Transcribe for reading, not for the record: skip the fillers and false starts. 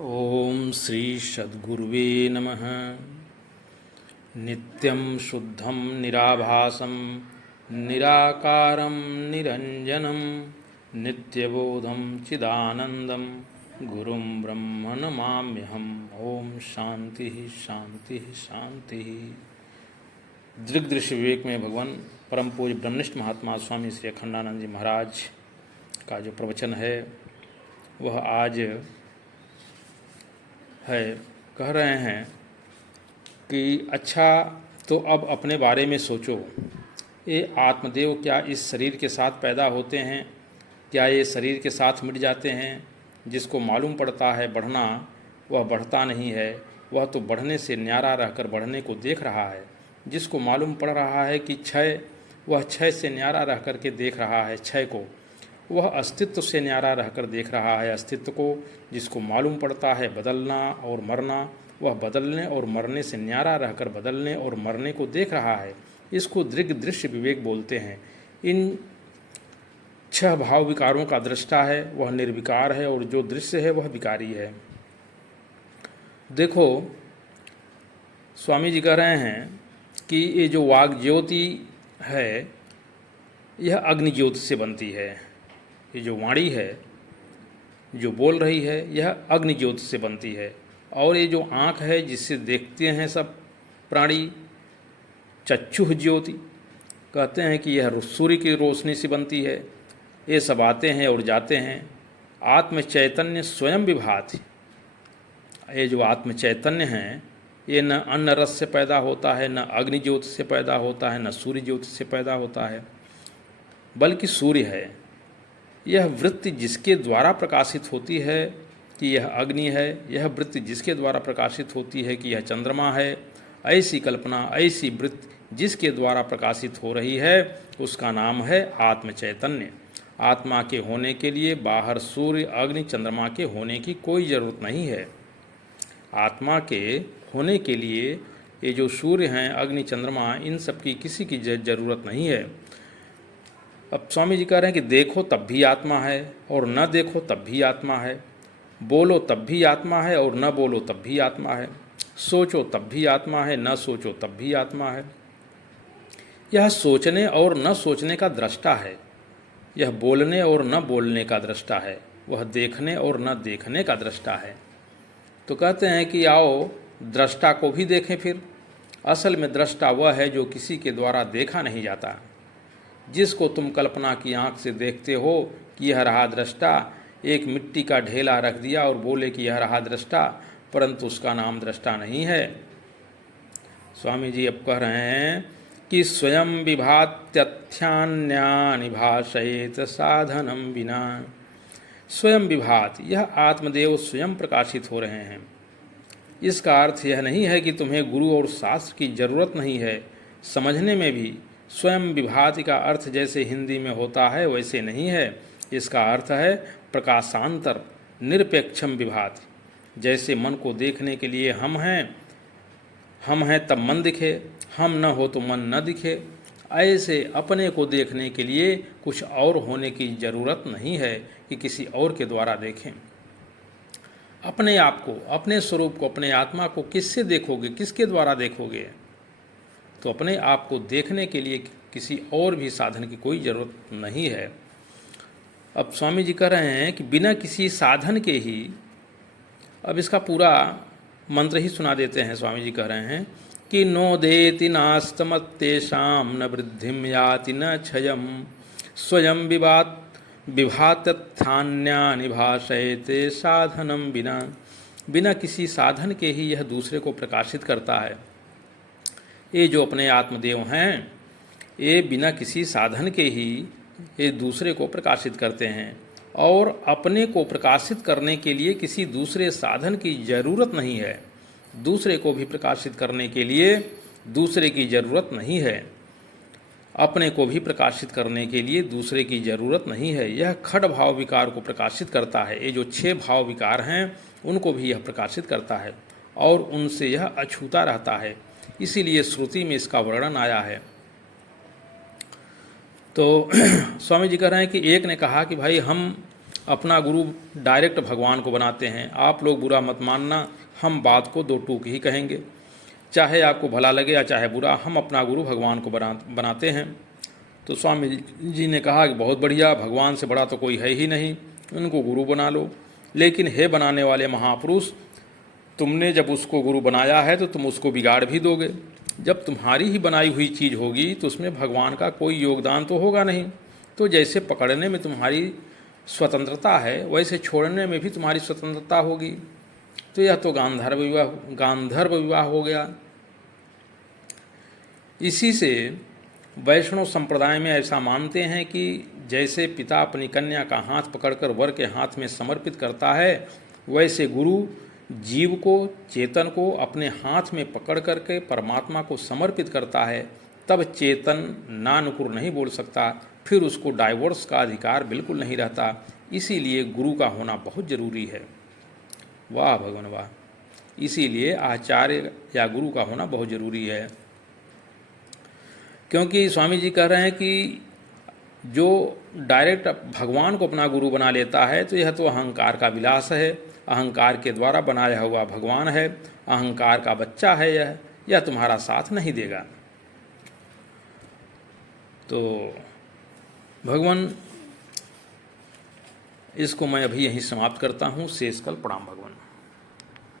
ओम श्री सद्गुरुवे नमः। नित्यं शुद्धं निराभासं निराकारं निरंजनं नित्यबोधं चिदानंदं गुरुं ब्रह्म नमाम्यहम्। ओम शांति शांति शांति। दृग्दृश्य विवेक में भगवान परम पूज्य ब्रह्मनिष्ठ महात्मा स्वामी श्री अखंडानंद जी महाराज का जो प्रवचन है वह आज है। कह रहे हैं कि अच्छा तो अब अपने बारे में सोचो, ये आत्मदेव क्या इस शरीर के साथ पैदा होते हैं? क्या ये शरीर के साथ मिट जाते हैं? जिसको मालूम पड़ता है बढ़ना, वह बढ़ता नहीं है, वह तो बढ़ने से न्यारा रहकर बढ़ने को देख रहा है। जिसको मालूम पड़ रहा है कि क्षय, वह क्षय से न्यारा रह कर के देख रहा है क्षय को। वह अस्तित्व से न्यारा रहकर देख रहा है अस्तित्व को। जिसको मालूम पड़ता है बदलना और मरना, वह बदलने और मरने से न्यारा रहकर बदलने और मरने को देख रहा है। इसको दृग्दृश्य विवेक बोलते हैं। इन छह भाव विकारों का दृष्टा है वह निर्विकार है, और जो दृश्य है वह विकारी है। देखो, स्वामी जी कह रहे हैं कि ये जो वाग ज्योति है यह अग्नि ज्योति से बनती है। ये जो वाणी है जो बोल रही है यह अग्नि ज्योति से बनती है। और ये जो आँख है जिससे देखते हैं सब प्राणी, चक्षुः ज्योति कहते हैं कि यह सूर्य की रोशनी से बनती है। ये सब आते हैं और जाते हैं। आत्म चैतन्य स्वयं विभाति। ये जो आत्म चैतन्य है ये न अन्न रस से पैदा होता है, न अग्नि ज्योति से पैदा होता है, न सूर्य ज्योति से पैदा होता है, बल्कि सूर्य है। यह वृत्ति जिसके द्वारा प्रकाशित होती है कि यह अग्नि है, यह वृत्ति जिसके द्वारा प्रकाशित होती है कि यह चंद्रमा है, ऐसी कल्पना, ऐसी वृत्ति जिसके द्वारा प्रकाशित हो रही है उसका नाम है आत्म चैतन्य। आत्मा के होने के लिए बाहर सूर्य, अग्नि, चंद्रमा के होने की कोई ज़रूरत नहीं है। आत्मा के होने के लिए ये जो सूर्य हैं, अग्नि, चंद्रमा, इन सब की किसी की ज़रूरत नहीं है। अब स्वामी जी कह रहे हैं कि देखो तब भी आत्मा है और न देखो तब भी आत्मा है, बोलो तब भी आत्मा है और न बोलो तब भी आत्मा है, सोचो तब भी आत्मा है, न सोचो तब भी आत्मा है। यह सोचने और न सोचने का दृष्टा है, यह बोलने और न बोलने का दृष्टा है, वह देखने और न देखने का दृष्टा है। तो कहते हैं कि आओ दृष्टा को भी देखें। फिर असल में दृष्टा वह है जो किसी के द्वारा देखा नहीं जाता। जिसको तुम कल्पना की आँख से देखते हो कि यह रहा दृष्टा, एक मिट्टी का ढेला रख दिया और बोले कि यह रहा दृष्टा, परंतु उसका नाम दृष्टा नहीं है। स्वामी जी अब कह रहे हैं कि स्वयं विभात्यथ्यान्यानि भाषयेत साधनम विना। स्वयं विभात, यह आत्मदेव स्वयं प्रकाशित हो रहे हैं। इसका अर्थ यह नहीं है कि तुम्हें गुरु और शास्त्र की जरूरत नहीं है। समझने में भी स्वयं विभाति का अर्थ जैसे हिंदी में होता है वैसे नहीं है। इसका अर्थ है प्रकाशांतर निरपेक्षम विभाति। जैसे मन को देखने के लिए हम हैं तब मन दिखे, हम न हो तो मन न दिखे, ऐसे अपने को देखने के लिए कुछ और होने की ज़रूरत नहीं है कि किसी और के द्वारा देखें। अपने आप को, अपने स्वरूप को, अपने आत्मा को किससे देखोगे, किसके द्वारा देखोगे? तो अपने आप को देखने के लिए किसी और भी साधन की कोई ज़रूरत नहीं है। अब स्वामी जी कह रहे हैं कि बिना किसी साधन के ही, अब इसका पूरा मंत्र ही सुना देते हैं। स्वामी जी कह रहे हैं कि नोदेति नास्तमत्तेषां न वृद्धिं याति न क्षयं स्वयं विभात्यथान्यानि भाषयते साधनम बिना। बिना किसी साधन के ही यह दूसरे को प्रकाशित करता है। ये जो अपने आत्मदेव हैं ये बिना किसी साधन के ही ये दूसरे को प्रकाशित करते हैं, और अपने को प्रकाशित करने के लिए किसी दूसरे साधन की ज़रूरत नहीं है। दूसरे को भी प्रकाशित करने के लिए दूसरे की ज़रूरत नहीं है। अपने को भी प्रकाशित करने के लिए दूसरे की ज़रूरत नहीं है। यह खड़ भाव विकार को प्रकाशित करता है। ये जो 6 भाव विकार हैं उनको भी यह प्रकाशित करता है और उनसे यह अछूता रहता है। इसीलिए श्रुति में इसका वर्णन आया है। तो स्वामी जी कह रहे हैं कि एक ने कहा कि भाई हम अपना गुरु डायरेक्ट भगवान को बनाते हैं। आप लोग बुरा मत मानना, हम बात को दो टूक ही कहेंगे, चाहे आपको भला लगे या चाहे बुरा, हम अपना गुरु भगवान को बनाते हैं। तो स्वामी जी ने कहा कि बहुत बढ़िया, भगवान से बड़ा तो कोई है ही नहीं, उनको गुरु बना लो। लेकिन हे बनाने वाले महापुरुष, तुमने जब उसको गुरु बनाया है तो तुम उसको बिगाड़ भी दोगे। जब तुम्हारी ही बनाई हुई चीज़ होगी तो उसमें भगवान का कोई योगदान तो होगा नहीं। तो जैसे पकड़ने में तुम्हारी स्वतंत्रता है, वैसे छोड़ने में भी तुम्हारी स्वतंत्रता होगी। तो यह तो गांधर्व विवाह हो गया। इसी से वैष्णव संप्रदाय में ऐसा मानते हैं कि जैसे पिता अपनी कन्या का हाथ पकड़कर वर के हाथ में समर्पित करता है, वैसे गुरु जीव को, चेतन को अपने हाथ में पकड़ करके परमात्मा को समर्पित करता है। तब चेतन नानुकुर नहीं बोल सकता, फिर उसको डाइवोर्स का अधिकार बिल्कुल नहीं रहता। इसीलिए गुरु का होना बहुत जरूरी है। वाह भगवान वाह! इसीलिए आचार्य या गुरु का होना बहुत जरूरी है। क्योंकि स्वामी जी कह रहे हैं कि जो डायरेक्ट भगवान को अपना गुरु बना लेता है तो यह तो अहंकार का विलास है, अहंकार के द्वारा बनाया हुआ भगवान है, अहंकार का बच्चा है यह तुम्हारा साथ नहीं देगा। तो भगवान, इसको मैं अभी यहीं समाप्त करता हूँ। शेष कल प्रणाम भगवान।